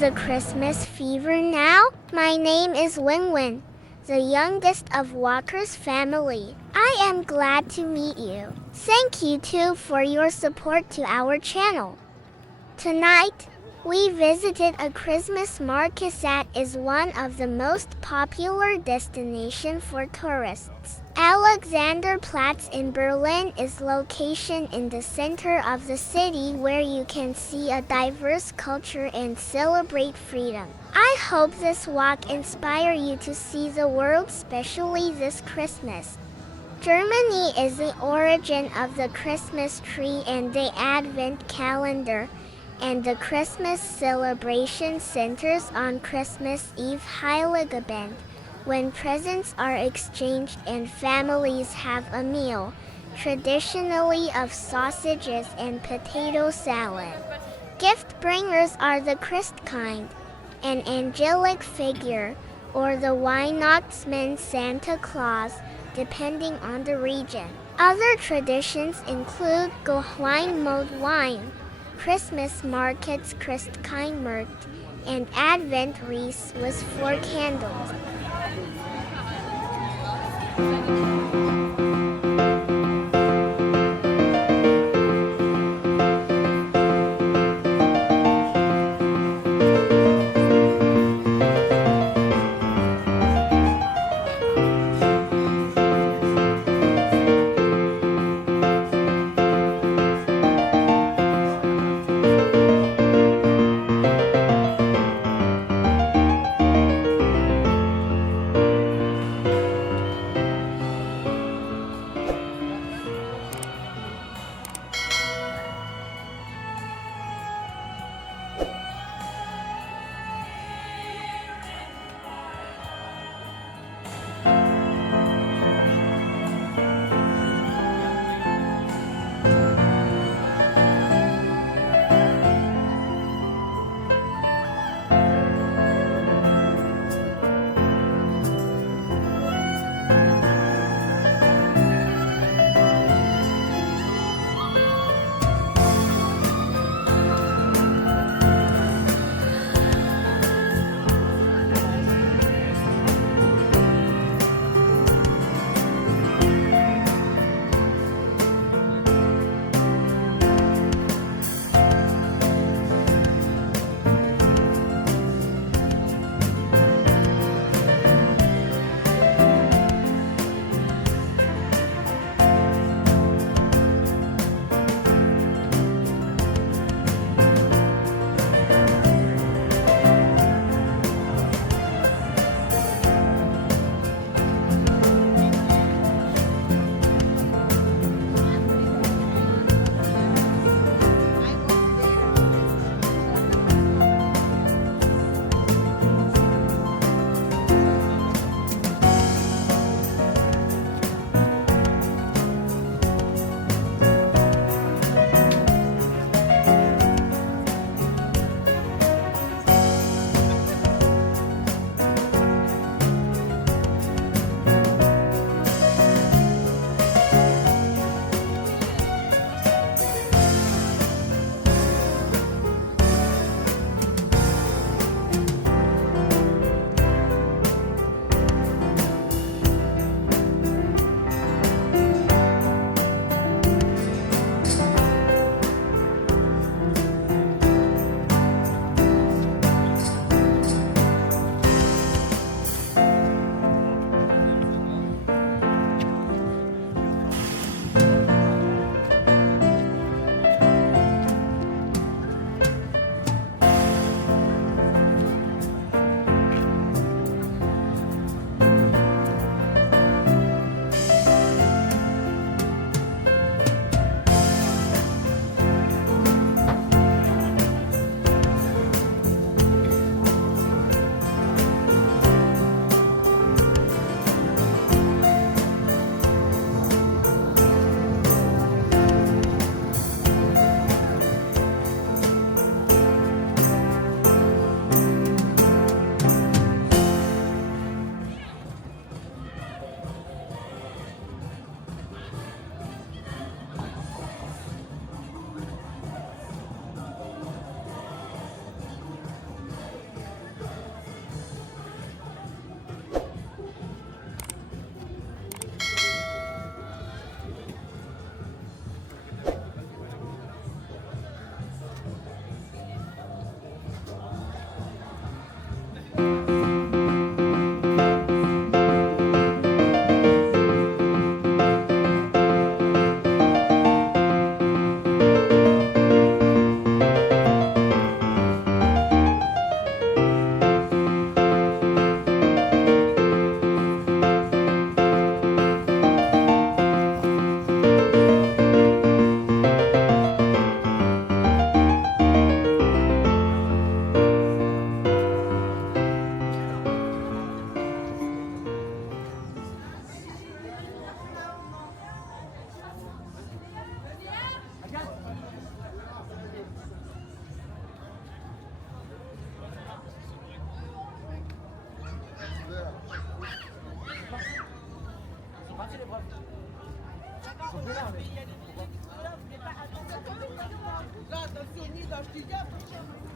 the Christmas fever now? My name is Win-Win, the youngest of Walker's family. I am glad to meet you. Thank you too for your support to our channel. Tonight, we visited a Christmas market that is one of the most popular destinations for tourists. Alexanderplatz in Berlin is location in the center of the city where you can see a diverse culture and celebrate freedom. I hope this walk inspire you to see the world, especially this Christmas. Germany is the origin of the Christmas tree and the Advent calendar, and the Christmas celebration centers on Christmas Eve Heiligabend, when presents are exchanged and families have a meal, traditionally of sausages and potato salad. Gift bringers are the Christkind, an angelic figure, or the Weihnachtsmann Santa Claus, depending on the region. Other traditions include Geheimmode wine, Christmas markets Christkindmarkt, and Advent wreaths with 4 candles. Là, attention, Nida, je te dis, attention.